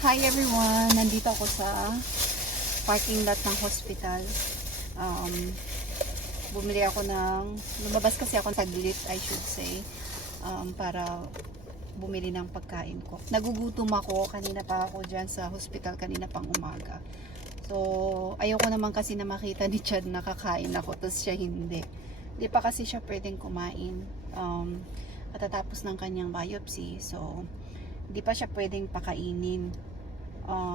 Hi everyone! Nandito ako sa parking lot ng hospital. Bumili ako lumabas kasi ako saglit, I should say, para bumili ng pagkain ko. Nagugutom ako, kanina pa ako dyan sa hospital, kanina pang umaga. So, ayoko naman kasi na makita ni Chad na kakain ako, tapos siya hindi. Hindi pa kasi siya pwedeng kumain. Katatapos ng kanyang biopsy, so hindi pa siya pwedeng pakainin.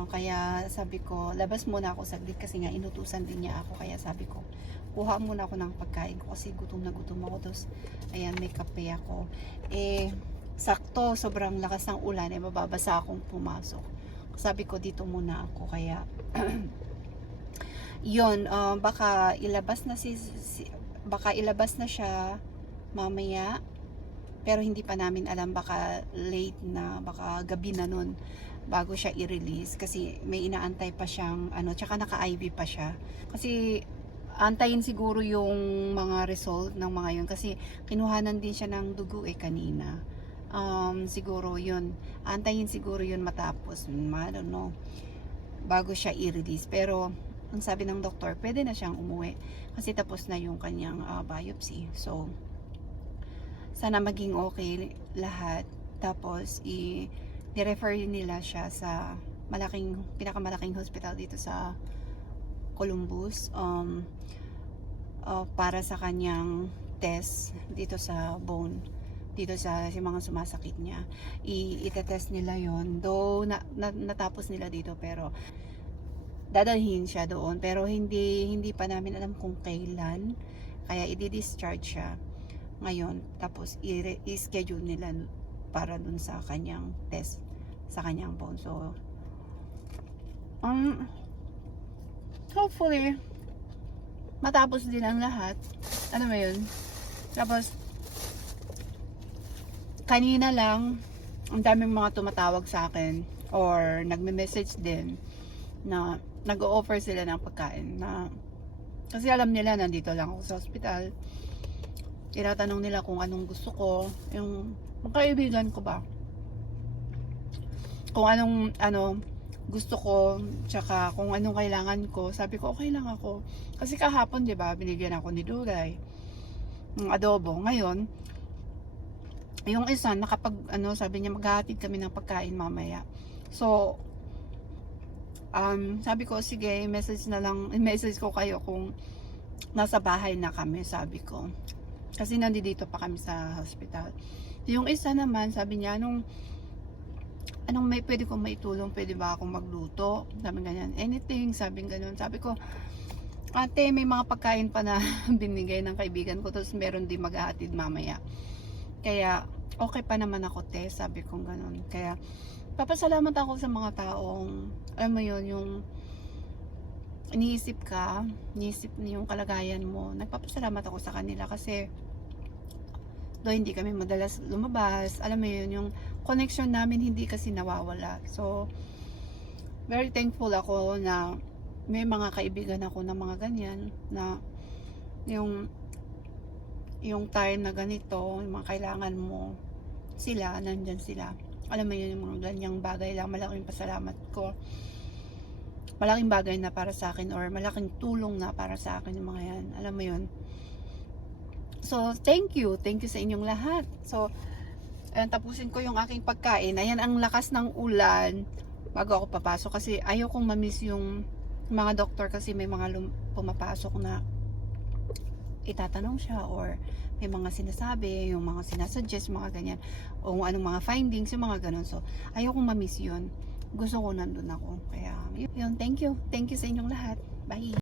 Kaya sabi ko, labas muna ako saglit kasi nga inutusan din niya ako. Kaya sabi ko, kuha muna ako ng pagkain ko kasi gutom na gutom ako. Tapos, ayan, may kape ako. Sakto, sobrang lakas ng ulan, mababasa akong pumasok. Sabi ko, dito muna ako. Kaya, yun, baka ilabas na siya mamaya. Pero hindi pa namin alam, baka late na, baka gabi na nun bago siya i-release kasi may inaantay pa siyang tsaka naka-IV pa siya. Kasi antayin siguro yung mga result ng mga yun kasi kinuhanan din siya ng dugo kanina. Siguro yun. Antayin siguro yun matapos. I don't know. Bago siya i-release. Pero ang sabi ng doktor, pwede na siyang umuwi kasi tapos na yung kanyang biopsy. So sana maging okay lahat. Tapos i-refer nila siya sa pinakamalaking hospital dito sa Columbus, para sa kanyang test dito sa bone, dito sa mga sumasakit niya. Itetest nila yon, though natapos nila dito, pero dadalhin siya doon, pero hindi pa namin alam kung kailan. Kaya i-discharge siya ngayon, tapos i-schedule nila para dun sa kanyang test sa kanyang bone. So hopefully matapos din ang lahat, ano mo yun. Tapos kanina lang ang daming mga tumatawag sa akin or nagme-message din na nag-o-offer sila ng pagkain, na kasi alam nila nandito lang ako sa hospital. Tinatanong nila kung anong gusto ko, yung kaibigan ko ba, kung anong gusto ko, tsaka kung anong kailangan ko. Sabi ko okay lang ako kasi kahapon, di ba, binigyan ako ni Duray ng adobo. Ngayon yung isa sabi niya maghahatid kami ng pagkain mamaya. So sabi ko sige, message ko kayo kung nasa bahay na kami, sabi ko. Kasi nandito pa kami sa hospital. Yung isa naman, sabi niya, anong pwede kong maitulong, pwede ba akong magluto? Sabi ganyan, anything, sabi ganun. Sabi ko, ate, may mga pagkain pa na binigay ng kaibigan ko, tapos meron din maghahatid mamaya. Kaya, okay pa naman ako, te, sabi ko ganun. Kaya, papasalamat ako sa mga taong, alam mo yun, yung iniisip yung kalagayan mo. Nagpapasalamat ako sa kanila kasi do hindi kami madalas lumabas, alam mo yun, yung connection namin hindi kasi nawawala. So very thankful ako na may mga kaibigan ako na mga ganyan, na yung time na ganito, yung mga kailangan mo, sila, nandyan sila. Alam mo yun, yung mga ganyang bagay lang, malaking pasalamat ko. Malaking bagay na para sa akin, or malaking tulong na para sa akin yung mga yan. Alam mo yun. So, thank you sa inyong lahat. So, ayan, tapusin ko yung aking pagkain. Ayan, ang lakas ng ulan bago ako papasok kasi ayaw kong mamiss yung mga doktor kasi may mga pumapasok na itatanong siya or may mga sinasabi, yung mga sinasuggest, mga ganyan, o anong mga findings, yung mga ganun. So, ayaw kong mamiss yun. Gusto ko nandun ako. Kaya, yun, thank you sa inyong lahat. Bye!